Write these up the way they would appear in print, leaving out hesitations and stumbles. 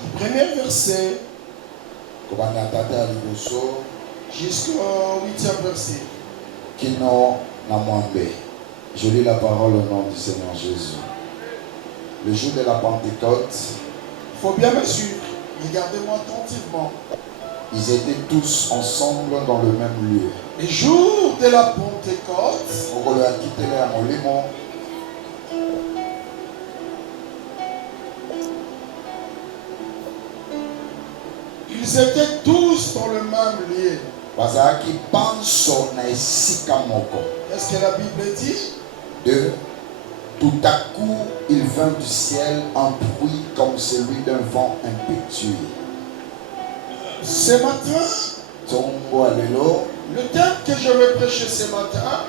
Du premier verset jusqu'au 8e verset. Je lis la parole au nom du Seigneur Jésus. Le jour de la Pentecôte, il faut bien me suivre. Regardez-moi attentivement. Ils étaient tous ensemble dans le même lieu. Le jour de la Pentecôte, ils étaient tous dans le même lieu. Qu'est-ce que la Bible dit? Tout à coup, il vint du ciel un bruit comme celui d'un vent impétueux. Ce matin, le thème que je vais prêcher ce matin,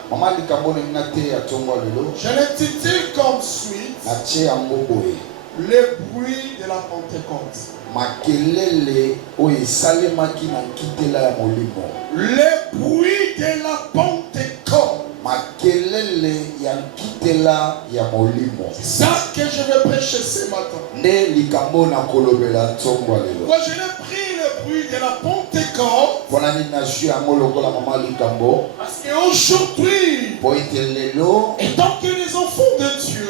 je l'intitule comme suite le bruit de la Pentecôte. Le bruit de la Pentecôte. C'est ça que je vais prêcher ce matin. Moi, je l'ai pris le bruit de la Pentecôte. Parce qu'aujourd'hui, étant que les enfants de Dieu,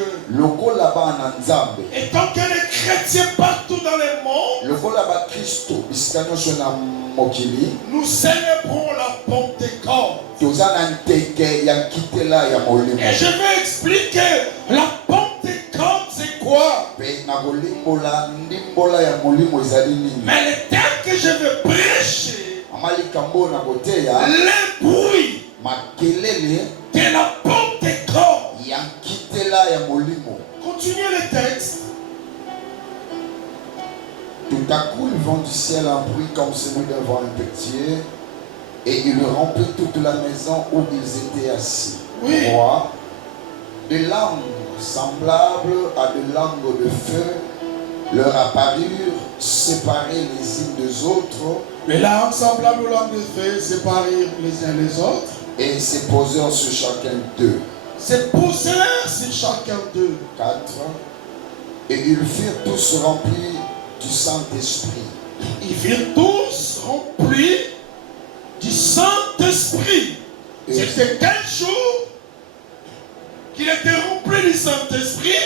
étant que les chrétiens partout dans le monde, nous célébrons la Pentecôte. Et je vais expliquer la Pentecôte c'est quoi. Mais le thème que je vais prêcher, le bruit de la Pentecôte. Continuez le texte. Tout à coup, il vint du ciel un bruit comme celui d'un vent impétueux, et il remplit toute la maison où ils étaient assis. Oui. Des langues semblables à des langues de feu leur apparurent, séparées les unes des autres. Les langues semblables aux langues de feu, séparées les uns les autres. Et se posèrent sur chacun d'eux. Se posèrent sur chacun d'eux. 4. Et ils furent tous remplis du Saint-Esprit. Ils furent tous remplis du Saint-Esprit. C'était quel jour qu'il était rempli du Saint-Esprit?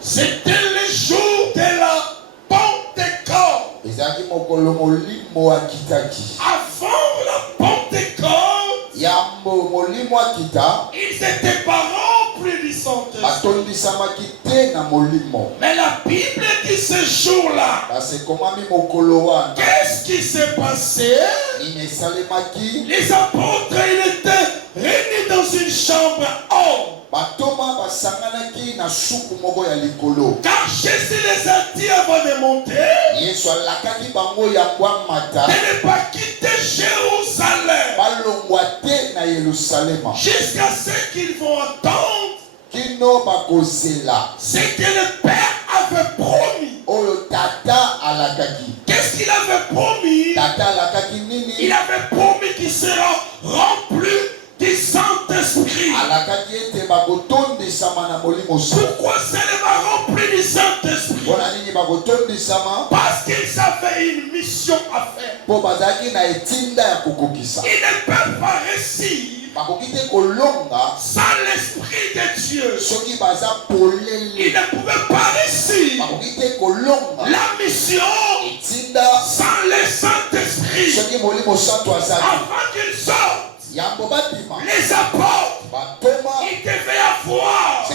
C'était le jour de la Pentecôte. Avant la Pentecôte, ils n'étaient pas remplis du Saint-Esprit. Mais la Bible dit ce jour-là, qu'est-ce qui s'est passé? Les apôtres, ils étaient réunis dans une chambre haute. Car Jésus les a dit avant de monter de ne pas quitter Jérusalem jusqu'à ce qu'ils vont entendre ce que le Père avait promis. Qu'est-ce qu'il avait promis? Il avait promis qu'il sera rempli du Saint-Esprit. Pourquoi seulement rempli du Saint-Esprit? Parce qu'ils avaient une mission à faire. Ils ne peuvent pas réussir sans l'Esprit de Dieu. Ils ne pouvaient pas réussir la mission sans le Saint-Esprit. Avant qu'ils sortent, les apôtres, ils devaient avoir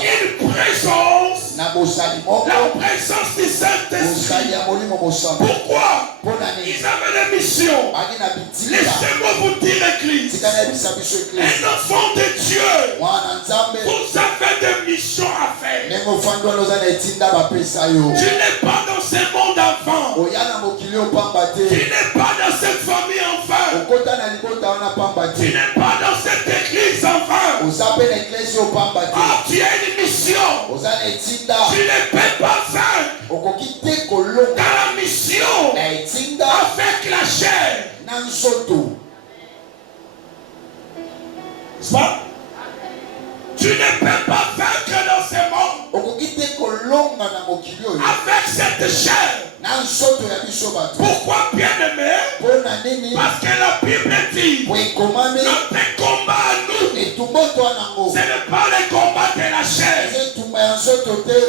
une présence, la présence du Saint-Esprit. Pourquoi? Ils avaient des missions. Laissez-moi vous dire, Église, un enfant de Dieu, vous avez des missions à faire. Tu n'es pas dans ce monde enfant. Tu n'es pas dans cette famille enfant. Tu n'es pas dans cette église enfant. Ah, tu as une mission. Tu ne peux pas faire dans la mission avec la chair. Tu ne peux pas vaincre avec cette chair. Pourquoi bien-aimé? Parce que la Bible dit notre combat à nous, ce n'est pas le combat de la chair.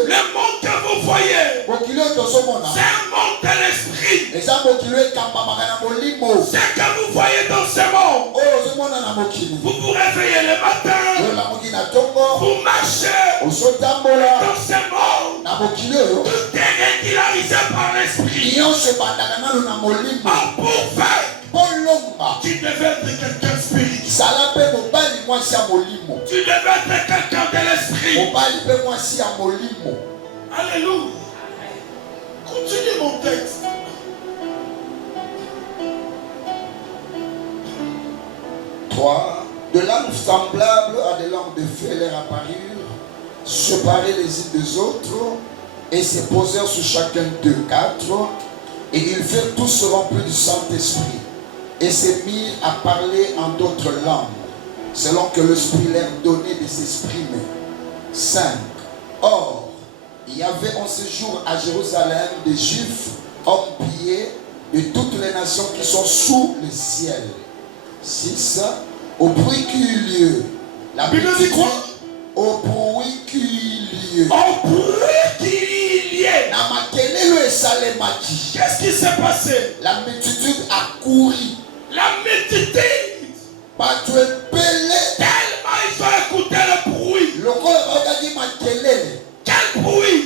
Le monde que vous voyez, c'est un monde de l'esprit. Ce que vous voyez dans ce monde, vous vous réveillez le matin, vous marchez dans ce monde, tout est régularisé par l'esprit. Pour faire, tu devais être quelqu'un de spirituel. Tu devais être quelqu'un de l'esprit. Alléluia. Continue mon texte. De langues semblables à des langues de feu leur apparurent, séparés les uns des autres, et se posèrent sur chacun d'eux 4, et ils furent tous remplis du Saint-Esprit, et se mirent à parler en d'autres langues, selon que l'Esprit leur donnait de s'exprimer. 5. Or, il y avait en ce jour à Jérusalem des Juifs, hommes pillés de toutes les nations qui sont sous le ciel. 6. Au bruit qui eut lieu, la Bible dit quoi? Au bruit qui eut lieu. Au bruit qui eut lieu. Qu'est-ce qui s'est passé? La multitude a couru. La multitude. Tellement ils ont écouté le bruit. Quel bruit?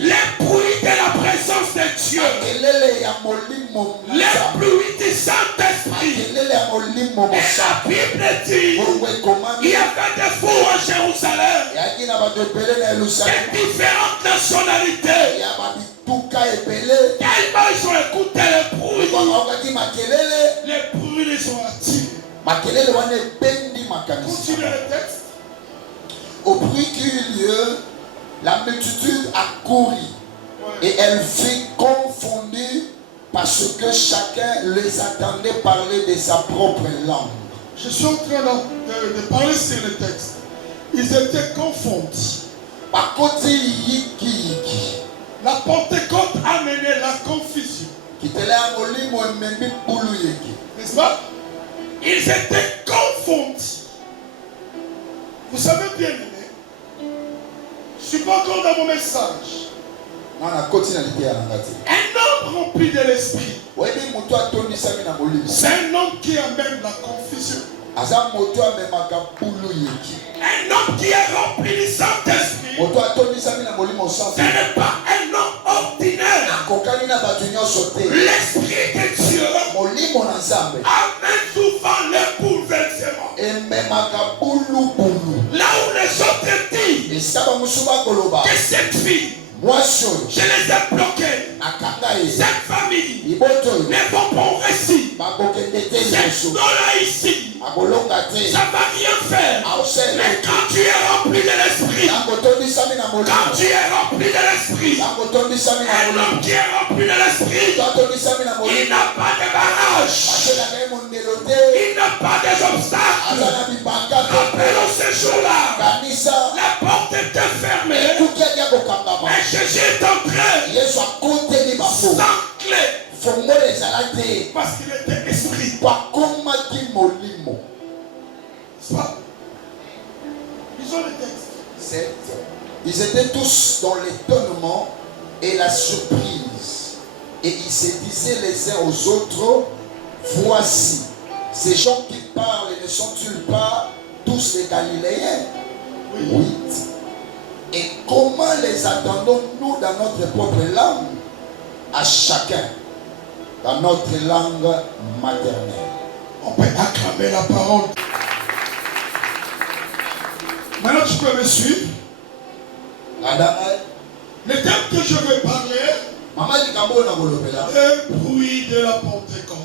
Les bruits de la présence de Dieu. Les bruits du Saint-Esprit. Et la Bible dit il y avait des fous en Jérusalem de différentes nationalités. Tellement ils ont écouté le bruit. Les bruits les ont attirés. Continue le texte. Au bruit qui eut lieu, la multitude a couru et elle fut confondue parce que chacun les attendait parler de sa propre langue. Je suis en train de parler sur le texte. Ils étaient confondus. La Pentecôte a mené la confusion. N'est-ce pas? Ils étaient confondus. Vous savez bien, je ne suis pas encore dans mon message. Un homme rempli de l'esprit, c'est un homme qui amène la confusion. Un homme qui est rempli du Saint-Esprit, ce n'est pas un homme ordinaire. L'Esprit de Dieu amène souvent le bouleversement. Là où les autres disent que cette fille, je les ai bloqués. Cette famille ne vont pas réussir. Cette là ici, ça ne va rien faire. Mais quand tu es rempli de l'esprit, quand tu es rempli de l'esprit, un homme qui est rempli de l'esprit, il n'a pas de barrage, il n'a pas d'obstacles. Rappelons ce jour-là, la porte était fermée. Et Jésus est entré sans clé. Parce qu'il était esprit. Lisons le texte. Ils étaient tous dans l'étonnement et la surprise. Et ils se disaient les uns aux autres, voici, ces gens qui parlent ne sont-ils pas tous des Galiléens? Oui. Et comment les attendons-nous dans notre propre langue? À chacun dans notre langue maternelle. On peut acclamer la parole. Maintenant tu peux me suivre. Le thème que je vais parler, le bruit de la Pentecôte.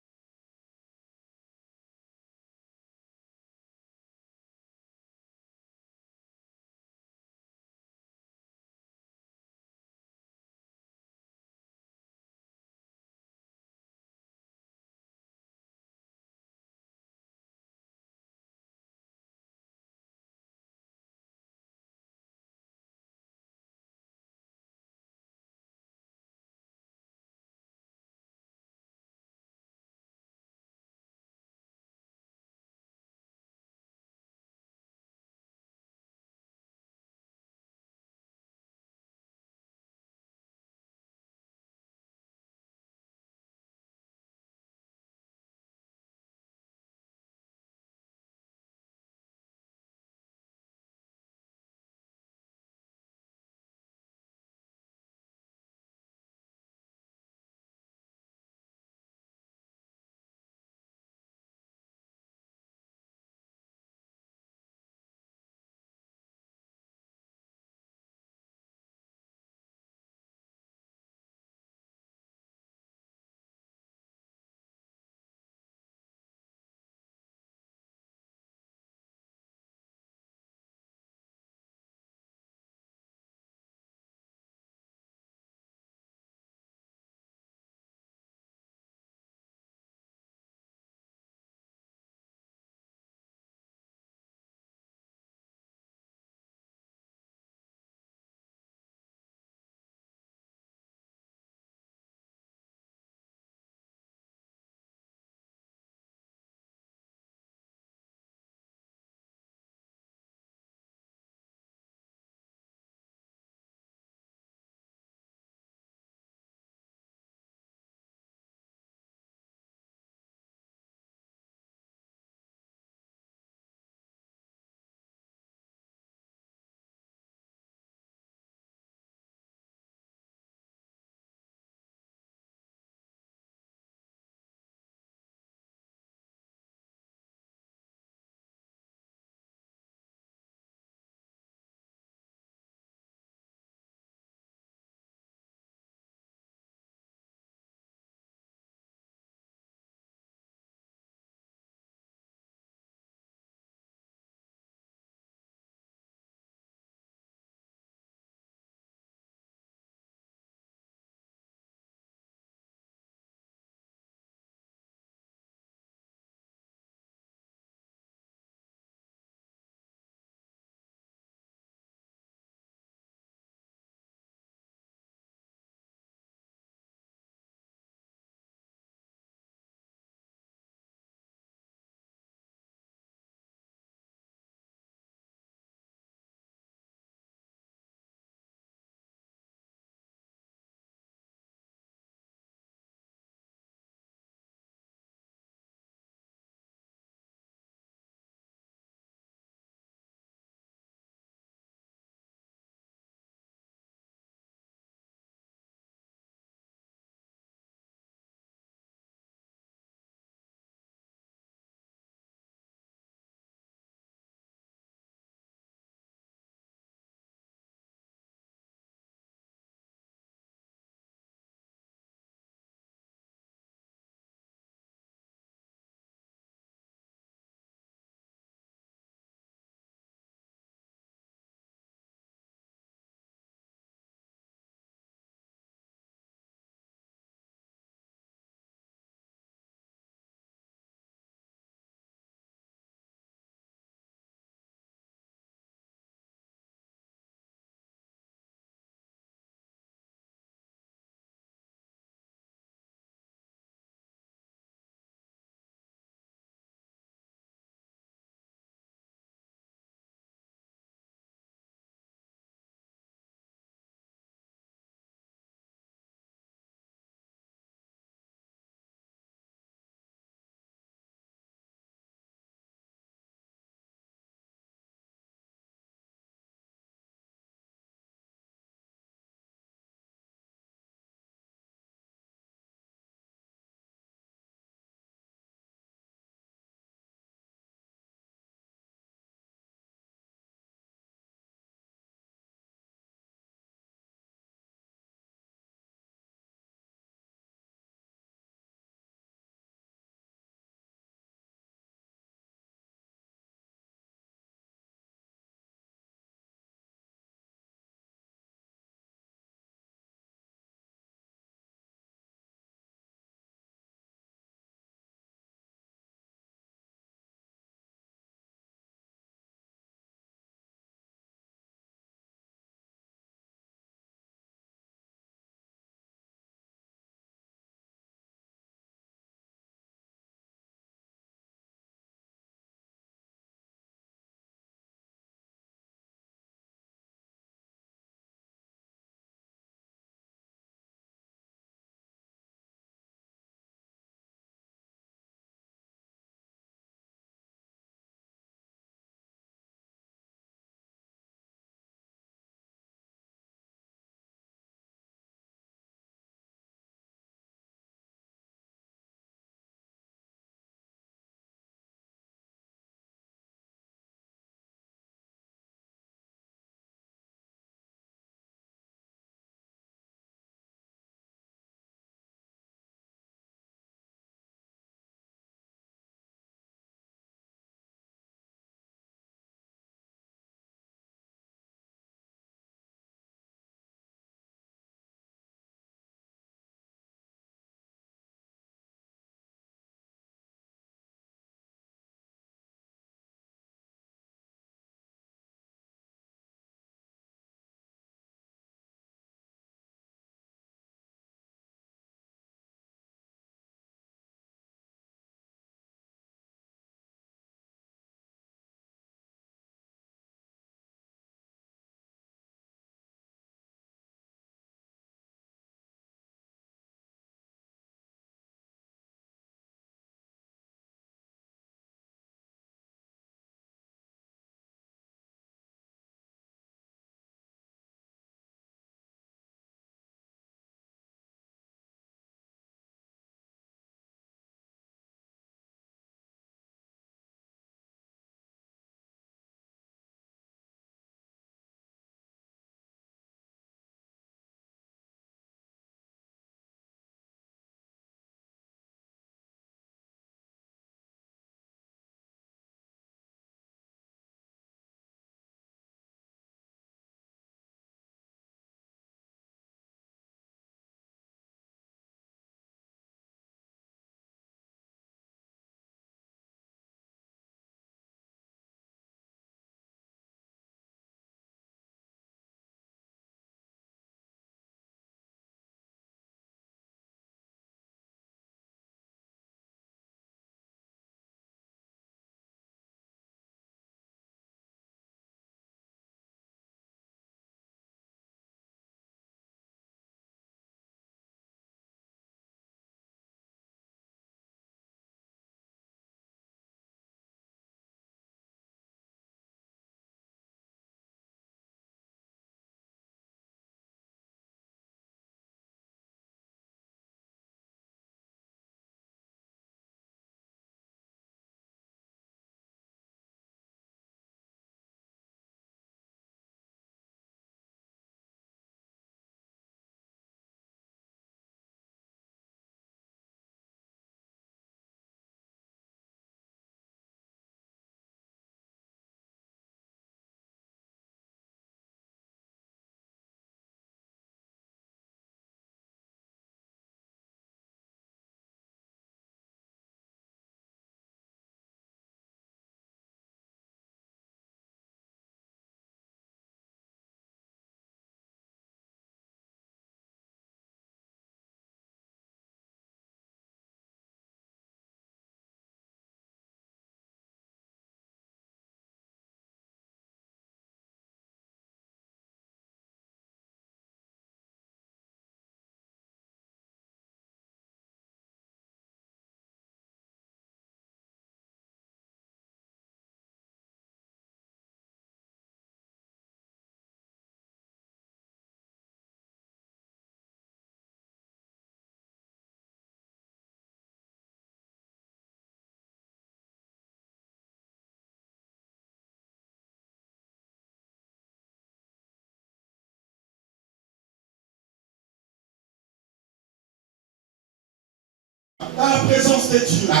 Dans la présence de Dieu. Dans la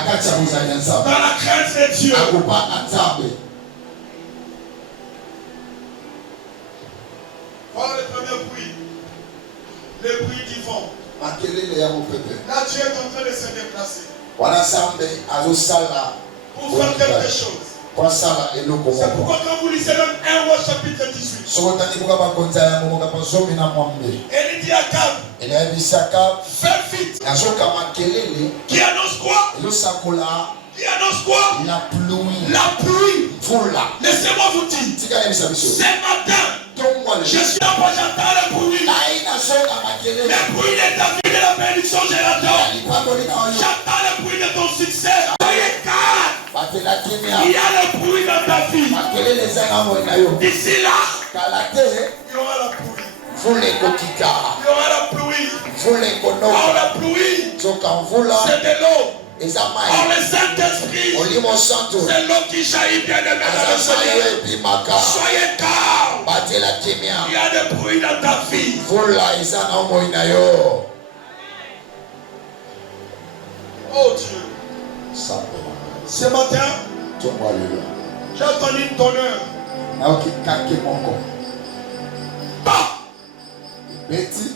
crainte de Dieu. Voilà le premier bruit. Le bruit du vent. Là, Dieu est en train de se déplacer. Pour faire quelque chose. C'est pourquoi quand vous lisez même 1 Roi chapitre 18. Elle dit à Akab. Fais vite. Qui annonce quoi? Qui annonce quoi? La pluie. La pluie. Laissez-moi vous dire. Ce matin, je suis là-bas, j'entends le bruit. Le bruit de ta vie, de la bénédiction, je l'adore. J'entends le bruit de ton succès. Soyez calme. Il y a le bruit dans ta vie. D'ici là, il y aura la pluie. Il y aura la pluie. Or la pluie, c'est de l'eau. Or le Saint-Esprit, c'est l'eau qui jaillit bien de dans le Seigneur. Soyez calme. Il y a des bruits dans ta vie. Oh Dieu. Ce matin, j'ai entendu une tonneur. Bah! Betty.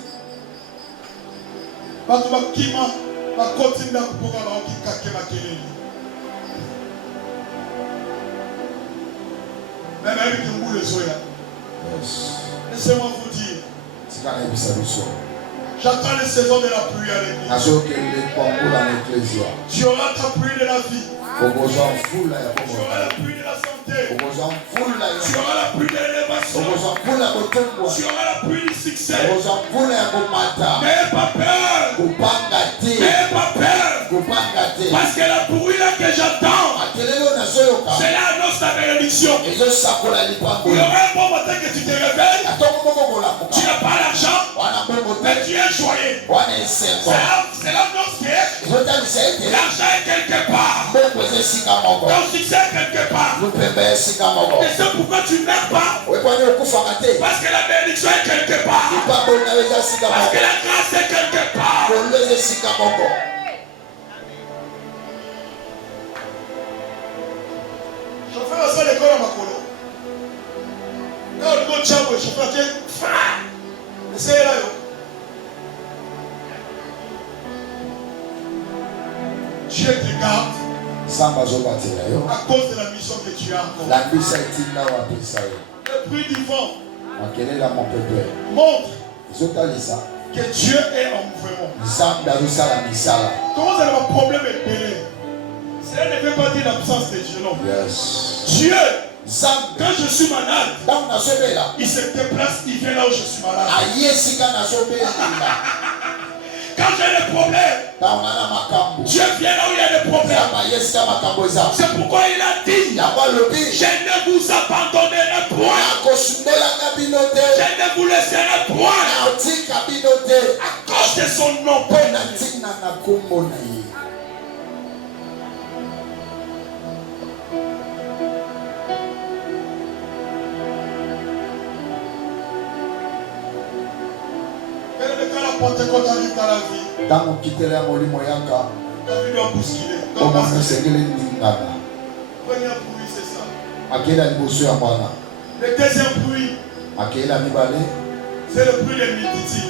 Laissez-moi vous dire. J'attends les saisons de la pluie à l'église. Tu auras ta pluie de la vie. Tu auras la pluie de la santé. Tu auras la pluie de l'élévation. Tu auras la pluie du succès. N'ayez pas peur. N'ayez pas peur. Parce que la pluie là que j'attends, c'est là annonce ta bénédiction. Il y aura un bon matin que tu te réveilles. Tu n'as pas l'argent, mais tu es joyeux. C'est l'annonce que l'argent est quelque part. Ton succès est quelque part. Et c'est pourquoi tu n'aimes pas. Parce que la bénédiction est quelque part. Parce que la grâce est quelque part. Chauffeur à ça l'école à Makolo. Là on dit chauffeur qui est essayez là yo. Dieu te garde à cause de la mission que tu as encore. Le bruit du vent montre que Dieu est en mouvement. Comment c'est le problème est belé? Cela ne veut pas dire l'absence de Dieu, non. Dieu, quand je suis malade, il se déplace, il vient là où je suis malade. Quand j'ai des problèmes, Dieu vient là où il y a des problèmes. C'est pourquoi il a dit, je ne vous abandonnerai point. Je ne vous laisserai point. À cause de son nom. Quand la Pentecôte arrive dans la vie, la vie doit bousculer. Premier bruit, c'est ça. Le deuxième bruit, c'est le bruit de Mititi.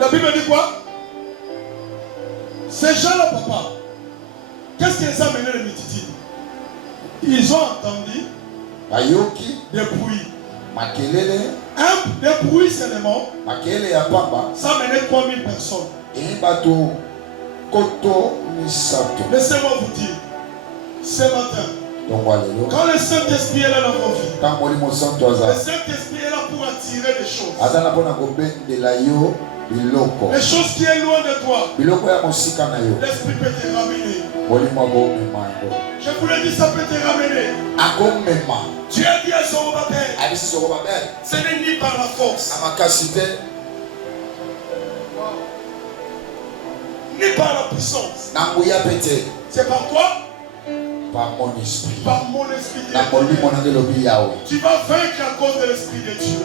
La Bible dit quoi? Ces gens-là, papa, qu'est-ce qui les a menés les Mititi? Ils ont entendu des bruits. Des bruits seulement. Ça menait 3000 personnes. Laissez-moi vous dire, ce matin, quand le Saint-Esprit est là dans vos vies, le Saint-Esprit est là pour attirer les choses. Les choses qui sont loin de toi, l'Esprit peut te ramener. Je vous l'ai dit, ça peut te ramener. Dieu dit à Zorobabel, ce n'est ni par la force, ni par la puissance. C'est par quoi? par mon esprit. Par mon esprit. Tu vas vaincre à cause de l'esprit de Dieu.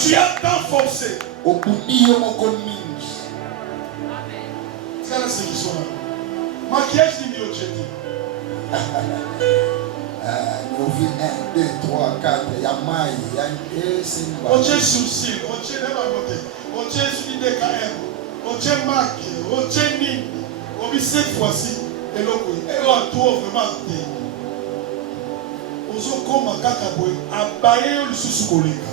Tu as tant forcé. C'est là ce qui sont là. Maquillage dit mieux, tu dis. 1, 2, 3, 4, il y a maille, il y a on tient sourcil, on tient même à côté, on tient sur l'IDKM, on tient marque, on tient mine, on vit cette fois-ci, et l'autre, et on trouve vraiment des. On se comme à Kakaboué, à bailler le sous-collègue.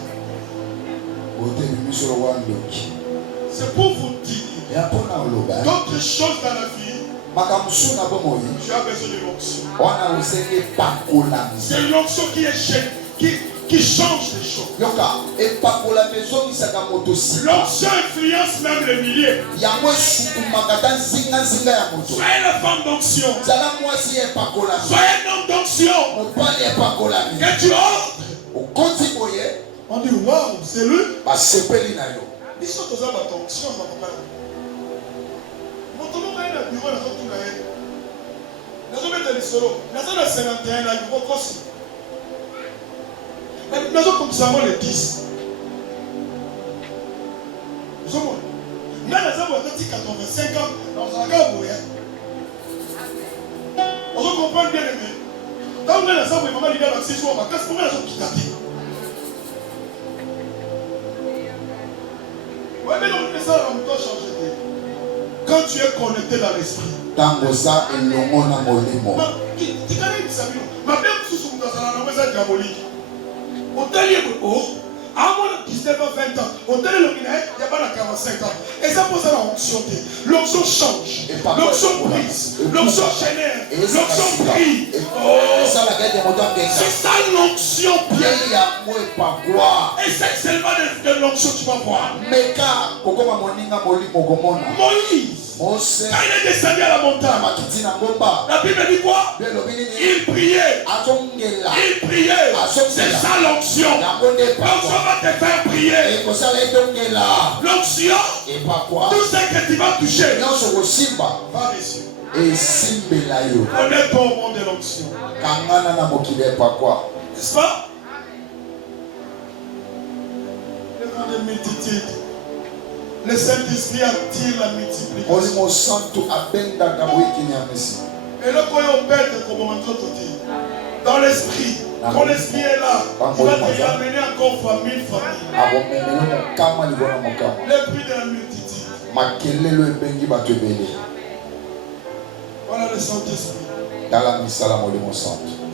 C'est pour vous dire, d'autres choses dans la vie. Tu as besoin de l'onction. C'est l'onction qui change les choses. L'onction influence même les milliers. Soyez la femme d'onction. Soyez un homme d'onction. Et tu entres. On dit waouh, c'est lui. Ils sont tous en onction. Bureau na tout na yé. Nazo mettre les solo. Nazo na 51 na bureau kosi. Nazo comme ça moi les 10. Nous sommes. Là nazo moi 85 ans dans un gars boya. On se comprend bien les mecs. Quand on est nazo moi maman libère l'accès sur ma casse pour nazo quitter. Ouais mais on fait ça on doit changer. Quand tu es connecté dans l'esprit. Tangosa et l'omona molimo. Tu connais une samino. Ma mère sous son dans la maison diabolique. Au dernier moment, à moins de 19 ans, 20 ans, au dernier moment, il n'y a pas de 45 ans. Et ça pose la onction. L'onction change. L'onction brise. L'onction génère. L'onction brille. C'est ça l'onction bien. Et c'est seulement de l'onction que tu vas voir. Moïse. Quand il est descendu à la montagne, la Bible dit quoi? Il priait. Il priait. C'est ça l'onction. L'onction va te faire prier. L'onction, tout ce que tu vas toucher, va dessus. On est pas au monde de l'onction. N'est-ce pas? Le monde de multitude. Le Saint-Esprit attire la multiplication. Et là, quand on perd comme on dans l'esprit, quand l'esprit est là, il va te ramener encore fois 1000 familles. Le prix de la multitude. Voilà le Saint-Esprit.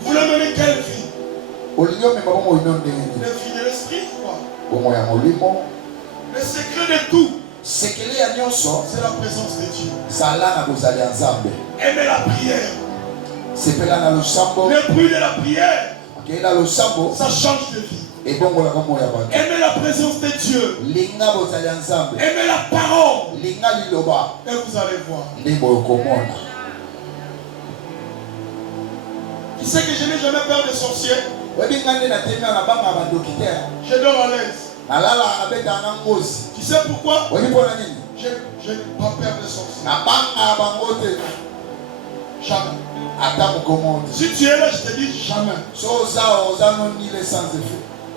Vous l'amenez quelle vie? Le vie de l'esprit, quoi? Le secret de tout. C'est la présence de Dieu. Aimez la prière. Le bruit de la prière, ça change de vie. Aimez la présence de Dieu. Aimez la parole. Et vous allez voir. Qui sait que je n'ai jamais peur des sorciers? Je dors à l'aise. Tu sais pourquoi? Je n'ai pas peur des sorciers. Jamais. Si tu es là, je te dis jamais.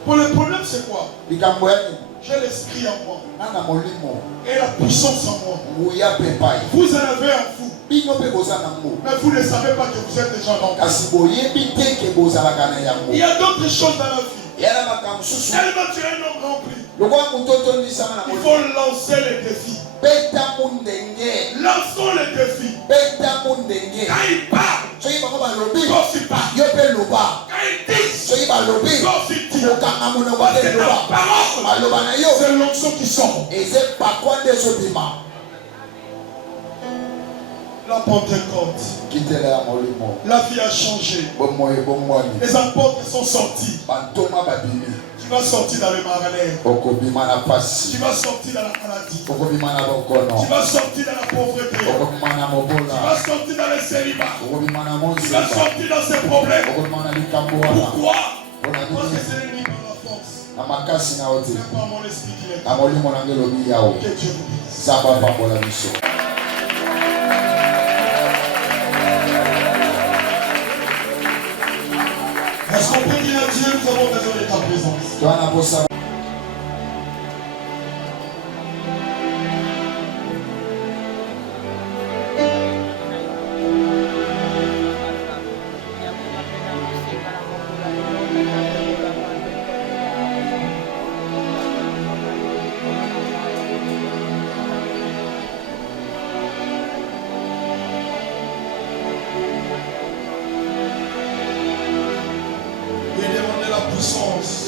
Pour le problème, c'est quoi? J'ai l'esprit en moi. Et la puissance en moi. Vous en avez en vous. Mais vous ne savez pas que vous êtes déjà dans le. Il y a d'autres choses dans la vie. Tellement tu es un homme rempli. Il faut lancer les défis. Lançons les défis. Quand il parle, quand il parle. Quand il dit, quand il dit. C'est la parole. C'est l'onction qui sort. La Pentecôte. La vie a changé. Les apôtres sont sortis. Tu vas sortir dans le marais. Tu vas sortir dans la maladie. Tu vas sortir dans la pauvreté. Tu vas sortir dans le célibat. Tu vas sortir dans ces problèmes. Pourquoi? Parce que c'est l'ennemi par la force. C'est par mon esprit qu'il est. Que Dieu vous bénisse. puissance.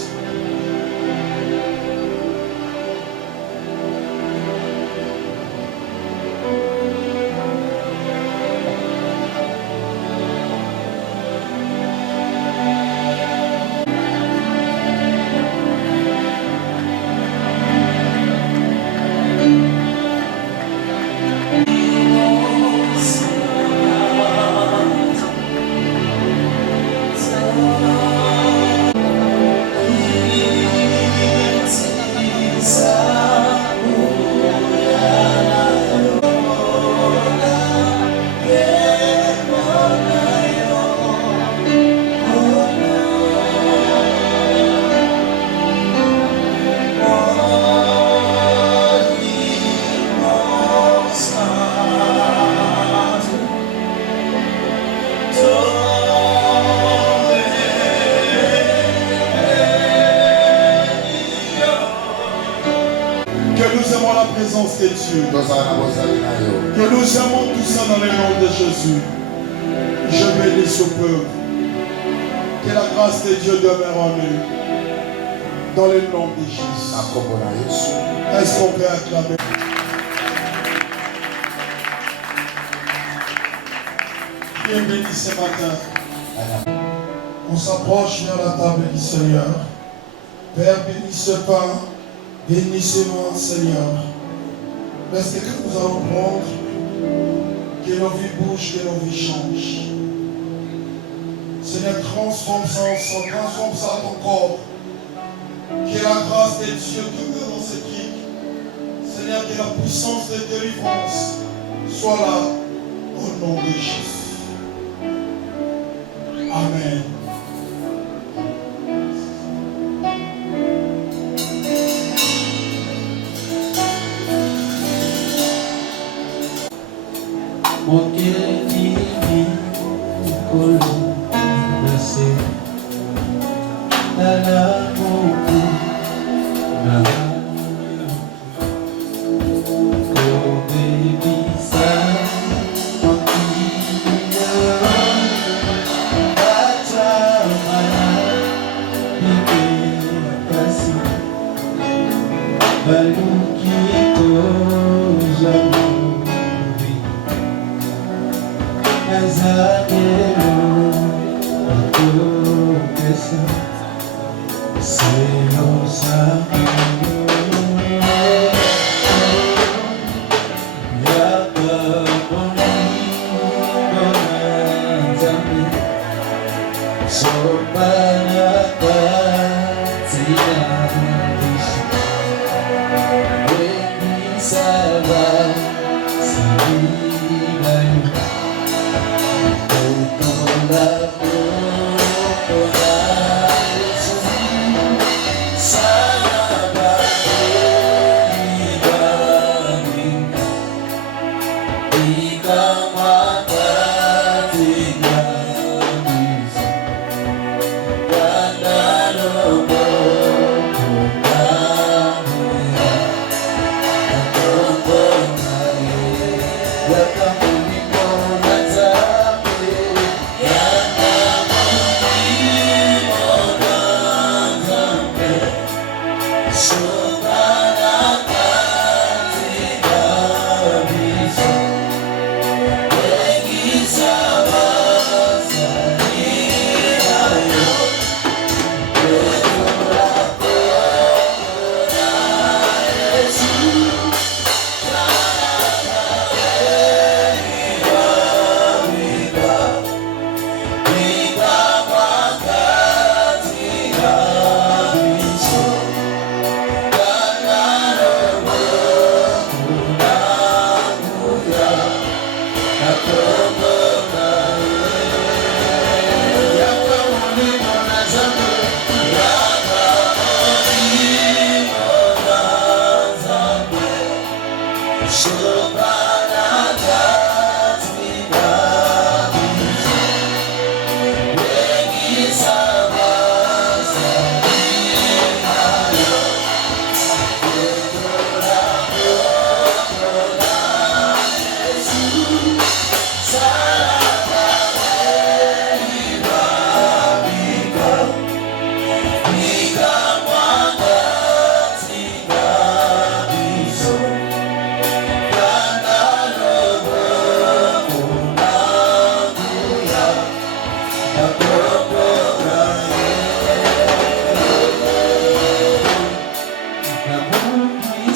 De Dieu. Que nous aimons tout ça dans le nom de Jésus. Je bénis ce peuple. Que la grâce de Dieu demeure en nous. Dans le nom de Jésus. Est-ce qu'on peut acclamer? Bien béni ce matin. On s'approche vers la table du Seigneur. Père, bénis ce pain. Bénissez-moi, Seigneur. Est-ce que nous allons prendre, que nos vies bougent, que nos vies changent. Seigneur, transforme ça à ton corps. Que la grâce de Dieu demeure dans cette vie. Seigneur, que la puissance de délivrance soit là, au nom de Jésus. Amen.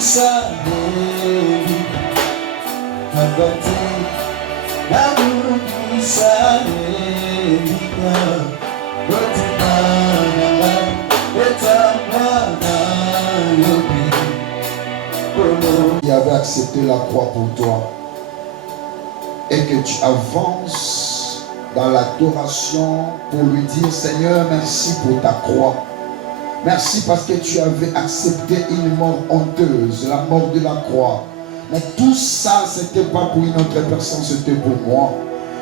Qui avait accepté la croix pour toi et que tu avances dans l'adoration pour lui dire Seigneur, merci pour ta croix. Merci parce que tu avais accepté une mort honteuse, la mort de la croix. Mais tout ça, c'était pas pour une autre personne, c'était pour moi.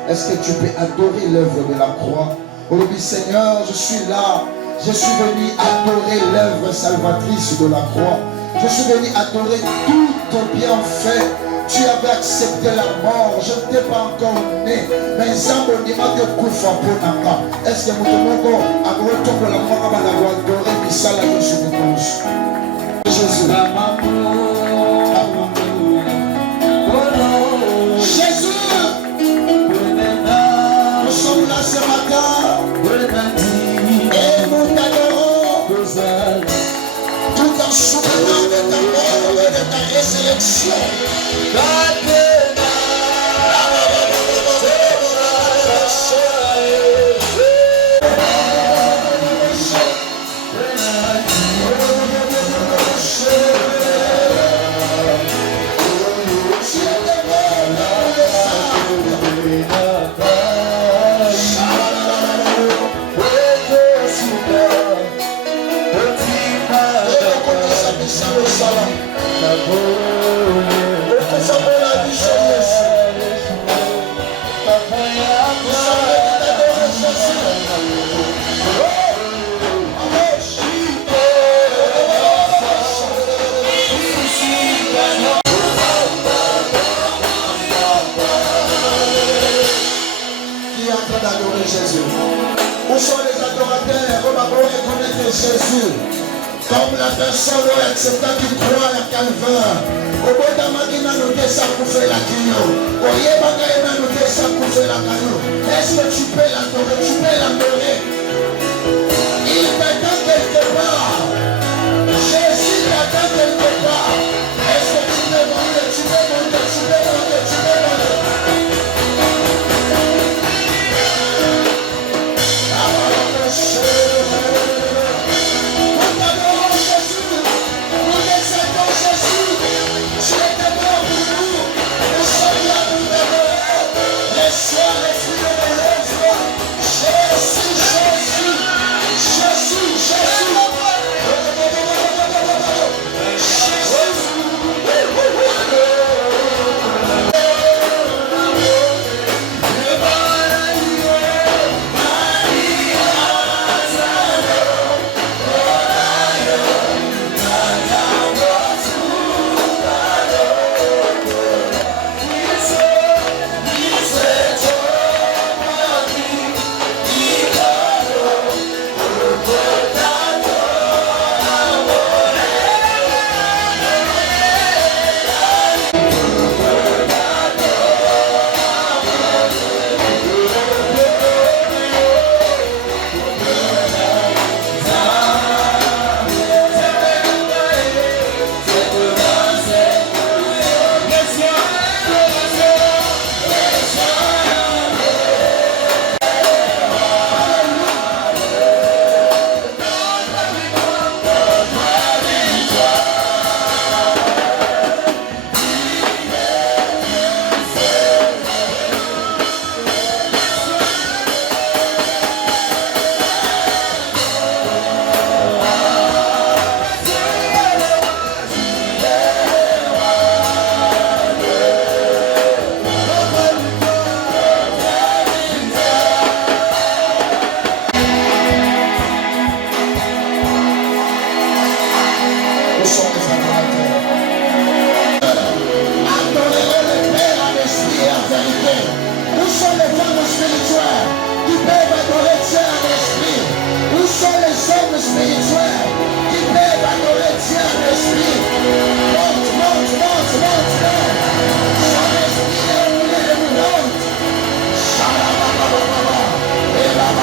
Est-ce que tu peux adorer l'œuvre de la croix? Aujourd'hui, Seigneur, je suis là. Je suis venu adorer l'œuvre salvatrice de la croix. Je suis venu adorer tout ton bienfait. Tu avais accepté la mort. Je ne t'ai pas encore né. Mais Zambo n'y m'a que koufa pour nanga. Est-ce que Moutomoko a retombé la mort à la loi dorée, Missala de Soukous? Jésus. Jésus. Nous sommes là ce matin. Et nous t'adorons. Tout en souvenant de ta mort et de ta résurrection. Jésus. Où sont les adorateurs? On va reconnaître Jésus comme la personne qui accepte qui croit à Calvaire. Au bout d'un moment, il m'a noté ça pour faire la kino. Au Yébaga, il m'a noté ça pour faire la kano. Est-ce que tu peux l'adorer? Tu peux l'adorer. Il t'attend quelque part. Jésus t'attend quelque part. Est-ce que tu peux monter? Tu peux monter? Tu peux monter? Tu peux monter?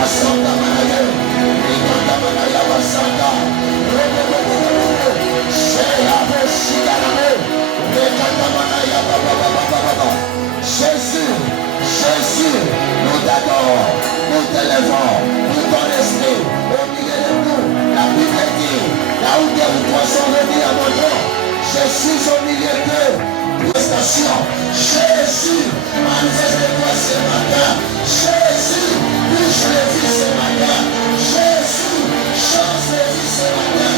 Santa élevons tout ton esprit au milieu de nous. La Bible dit, là où deux ou trois sont venus à mon nom, je suis au milieu d'eux. Prestation, Jésus, manifeste-toi ce matin. Jésus, touche les vies ce matin. Jésus, change les vies ce matin.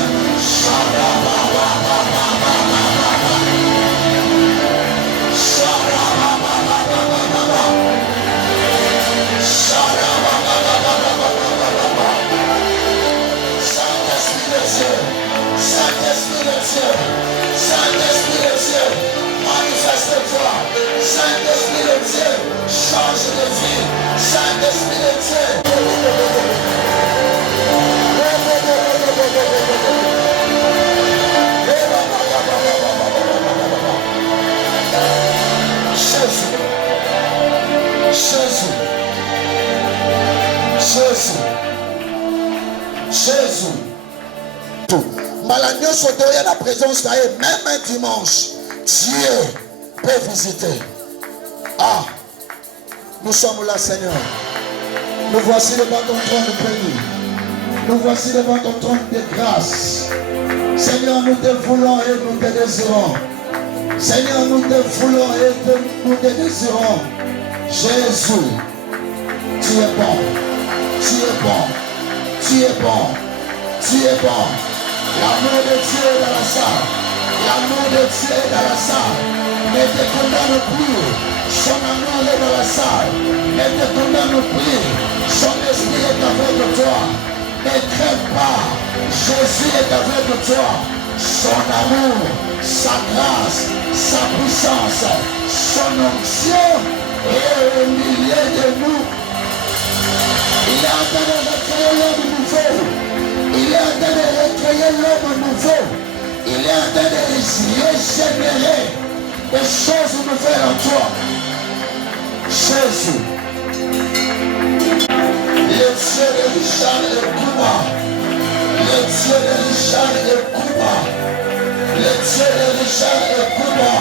Saint-Esprit de Dieu, Saint-Esprit de Dieu, manifeste-toi. Saint-Esprit de Dieu, change de vie. Saint-Esprit de Dieu. Jésus. Malagnon sauterait la présence là, même un dimanche, Dieu peut visiter. Ah, nous sommes là, Seigneur. Nous voici devant ton trône de pays. Nous voici devant ton trône de grâce. Seigneur, nous te voulons et nous te désirons. Seigneur, nous te voulons et nous te désirons. Jésus, tu es bon. Tu es bon. Tu es bon. Tu es bon. L'amour de Dieu est dans la salle. L'amour de Dieu est dans la salle. Ne te condamne plus. Son amour est dans la salle. Ne te condamne plus. Son esprit est avec toi. Ne crève pas. Jésus est avec toi. Son amour, sa grâce, sa puissance, son onction est au milieu de nous. Il est en train de recréer l'homme nouveau. Il est en train de recréer l'homme nouveau. Il est en train de régénérer des choses nouvelles en toi. Jésus, le Dieu de Richard et Kouba, le Dieu de Richard et Kouba, le Dieu de Richard et Kouba,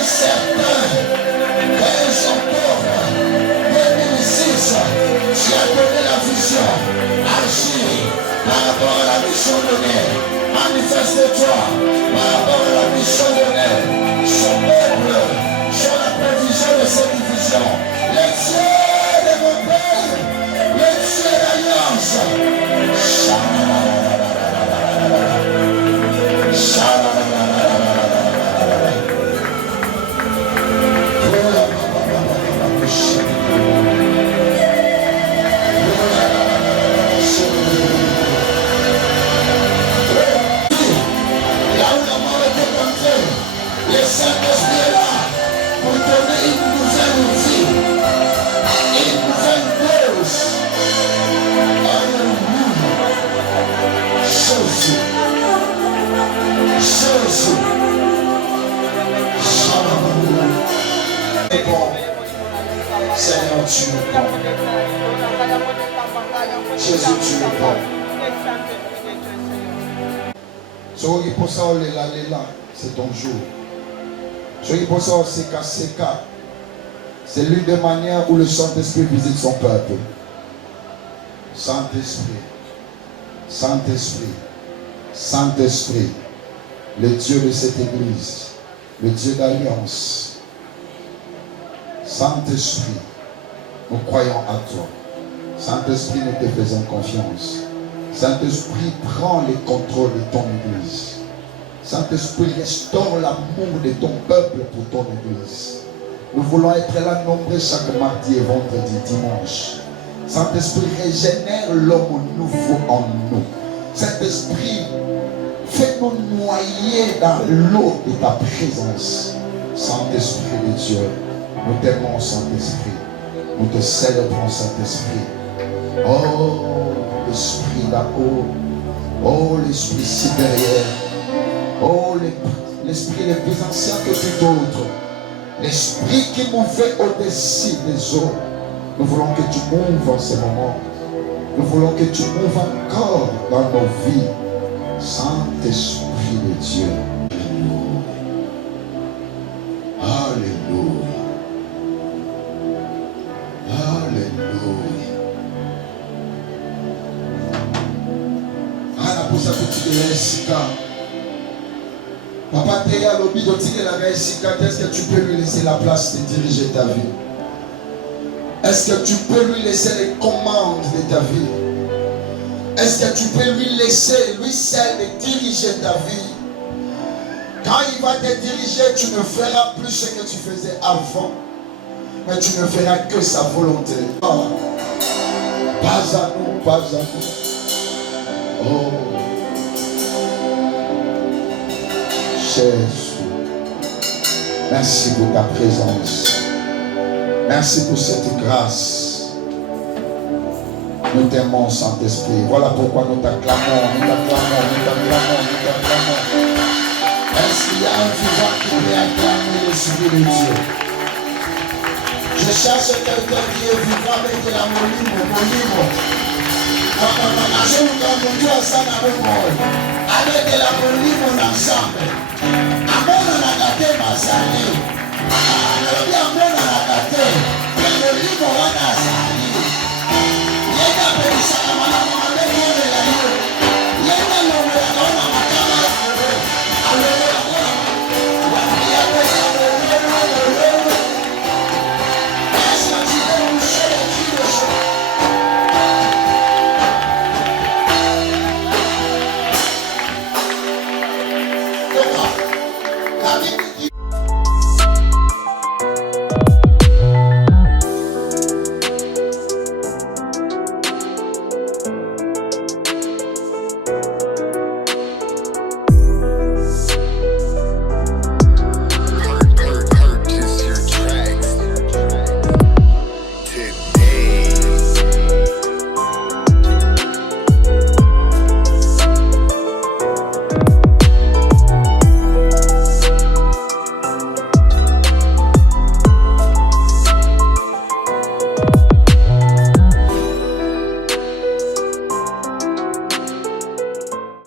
incertain, qu'est encore 2006, tu as donné la vision, agis par rapport à la mission donnée, manifeste-toi par rapport à la mission donnée, son peuple, sur la prévision de cette vision, le Dieu de mon Père, le Dieu d'alliance. Le Saint-Esprit est là pour donner une nouvelle vie, une nouvelle dose. Alléluia. Jésus. Jésus. Seigneur, tu es bon. Jésus, tu es bon. Soki posa olela lela, c'est ton jour. Soki posa oseka seka, c'est l'une des manières où le Saint-Esprit visite son peuple. Saint-Esprit, Saint-Esprit, Saint-Esprit, le Dieu de cette église, le Dieu d'alliance. Saint-Esprit, nous croyons à toi. Saint-Esprit, nous te faisons confiance. Saint-Esprit, prends le contrôle de ton église. Saint-Esprit, restaure l'amour de ton peuple pour ton église. Nous voulons être là nombreux chaque mardi et vendredi, dimanche. Saint-Esprit, régénère l'homme nouveau en nous. Saint-Esprit, fais-nous noyer dans l'eau de ta présence. Saint-Esprit de Dieu, nous t'aimons, Saint-Esprit. Nous te célébrons, Saint-Esprit. Oh, l'Esprit là-haut. Oh, l'Esprit supérieur. Oh, l'Esprit le plus ancien que tout autre. L'Esprit qui mouvait au-dessus des eaux. Nous voulons que tu mouves en ce moment. Nous voulons que tu mouves encore dans nos vies. Saint-Esprit de Dieu. Alléluia. Alléluia. Papa Théa Lobi Dotike la Gaïsika, est-ce que tu peux lui laisser la place de diriger ta vie? Est-ce que tu peux lui laisser les commandes de ta vie? Est-ce que tu peux lui laisser, lui seul, de diriger ta vie? Quand il va te diriger, tu ne feras plus ce que tu faisais avant, mais tu ne feras que sa volonté. Oh. Pas à nous, pas à nous. Oh. Jésus, merci pour ta présence. Merci pour cette grâce. Nous t'aimons, Saint-Esprit. Voilà pourquoi nous t'acclamons, nous t'acclamons, nous t'acclamons, nous t'acclamons. Est-ce qu'il y a un vivant qui peut acclamer l'Esprit de Dieu? Je cherche quelqu'un qui est vivant avec de la molimo. Avec de la molimo ensemble. Amona na kate mazali. Alobi amona na kate. Molimo wana azali. Yenda pelisa na mwana mwana yende la yo. Yenda lomo ya kona makama ya kore. Alobi amona. Wapia pesa lolo. Est-ce que tu veux toucher les filles de joie? La Bible dit